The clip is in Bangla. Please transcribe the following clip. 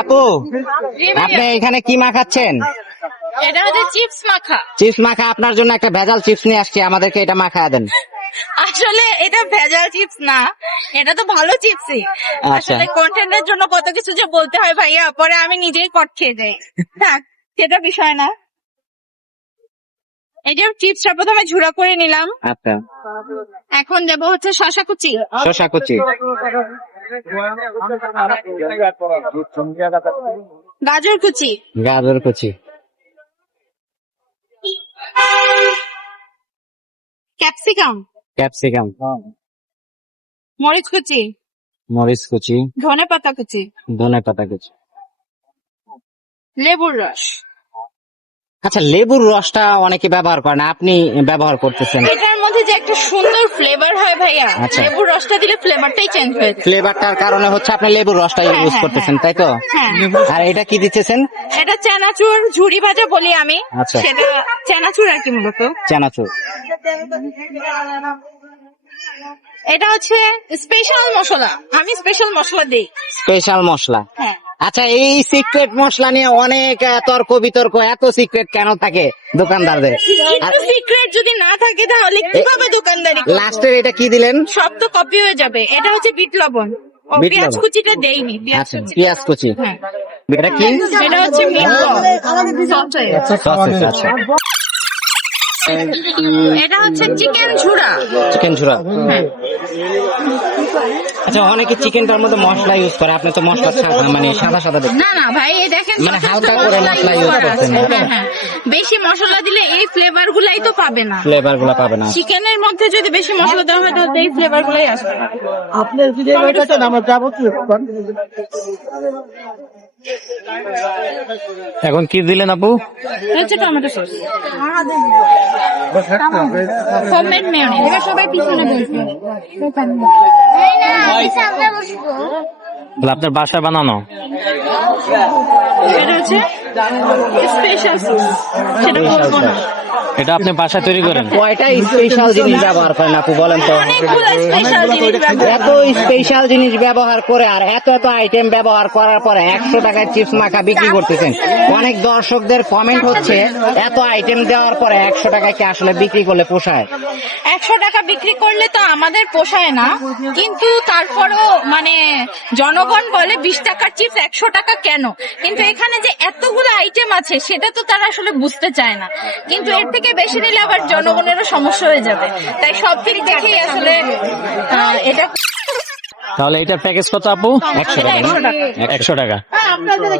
আপু, আপনি এখানে কি মাখাচ্ছেন? এটা হচ্ছে চিপস মাখা। চিপস মাখা। আপনার জন্য একটা ভেজাল চিপস নিয়ে আসছি, আমাদেরকে এটা মাখায় দেন। আসলে এটা ভেজাল চিপস না, এটা তো ভালো চিপসই। আচ্ছা। আসলে কন্টেন্টের জন্য কত কিছু যে বলতে হয় ভাইয়া, পরে আমি নিজেই কট খেয়ে যাই। থাক, সেটা বিষয় না। এই যে চিপসটা প্রথমে ঝুড়া করে নিলাম, আচ্ছা, এখন দেবো হচ্ছে শসা কুচি, শসা কুচি, গাজর কুচি, গাজর কুচি, ক্যাপসিকাম, ক্যাপসিকাম, মরিচ কুচি, মরিচ কুচি, ধনে পাতা কুচি, ধনে পাতা কুচি। লেবুর রস। আচ্ছা, লেবুর রসটা অনেকে ব্যবহার করে না, আপনি ব্যবহার করতেছেন। এটার মধ্যে যে একটা সুন্দর ফ্লেভার হয় ভাইয়া, আচ্ছা। লেবুর রসটা দিলে ফ্লেভারটাই চেঞ্জ হয়ে যায়। ফ্লেভারটার কারণে হচ্ছে আপনি লেবুর রসটা হ্যাঁ, ইউজ হ্যাঁ, করতেছেন, হ্যাঁ। তাই তো? হ্যাঁ। আর এটা কি দিতেছেন? এটা চানাচুর, ঝুড়ি ভাজা বলি আমি। আচ্ছা। সেটা চানাচুর আর কি মূলত। চানাচুর। এটা হচ্ছে স্পেশাল মশলা, আমি স্পেশাল মশলা দিই। স্পেশাল মশলা। হ্যাঁ। আচ্ছা, এই সিক্রেট মশলা নিয়ে অনেক তর্ক বিতর্ক, এত সিক্রেট কেন থাকে দোকানদারদের? একটু সিক্রেট যদি না থাকে তাহলে কিভাবে দোকানদারি করব? লাস্টের এটা কি দিলেন? সব তো কপি হয়ে যাবে। এটা হচ্ছে বিট লবণ। ও বিট পেঁয়াজ লবণ। কুচিটা দেইনি, পেঁয়াজ আচ্ছা, কুচি। পেঁয়াজ কুচি। হ্যাঁ। এটা কি? এটা হচ্ছে মিট সসেজ। সসেজ। আচ্ছা, এটা হচ্ছে চিকেন ঝুড়া। চিকেন ঝুরা। হ্যাঁ। আচ্ছা, অনেকে চিকেনটার মধ্যে মশলা ইউজ করে, আপনি তো মশলা মানে সাদা সাদা দেখতে। না না ভাই, এই দেখেন মানে যথেষ্ট হালকা করে মশলা use use করা করছেন, আছে। তাই তো? হ্যাঁ, হ্যাঁ। বেশি মশলা দিলে এই ফ্লেভার গুলাই তো পাবে না। ফ্লেভার গুলা পাবে না। চিকেনের মধ্যে যদি বেশি মশলা দেওয়া হয় তাহলে এই ফ্লেভার গুলাই আসবে না। আপনার যদি এটাকে আমরা যাবো কি এখন কি দিলেন আপু? এটা হচ্ছে টমেটো সস, হোমমেড মেয়োনিজ। এবার সবাই পিছনে বসবে। তাহলে আপনার বাসায় বানানো? এটা হচ্ছে স্পেশাল সস, সেটা বলবো না। এটা আপনি বাসায় তৈরি করেন? কয়টা স্পেশাল জিনিস ব্যবহার করেন আপু, বলেন তো? অনেকগুলো স্পেশাল জিনিস ব্যবহার এত স্পেশাল জিনিস ব্যবহার করে আর এত এত আইটেম ব্যবহার করার পরে 100 টাকায় চিপস মাখা বিক্রি করতেছেন। অনেক দর্শকদের কমেন্ট হচ্ছে, এত আইটেম দেওয়ার পরে 100 টাকায় কি আসলে বিক্রি করলে পোষায়? 100 টাকা বিক্রি করলে তো আমাদের পোষায় না, কিন্তু তারপরেও মানে জনগণ বলে 20 টাকার চিপস 100 টাকা কেন, কিন্তু এখানে যে এতগুলো আইটেম আছে সেটা তো তারা আসলে বুঝতে চায় না। কিন্তু এর থেকে বেশি নিলে আবার জনগণেরও সমস্যা হয়ে যাবে, তাই সব দিক দেখেই আসলে এটা। তাহলে এটার প্যাকেজ কত আপু? 100 টাকা। 100 টাকা। আপনাদের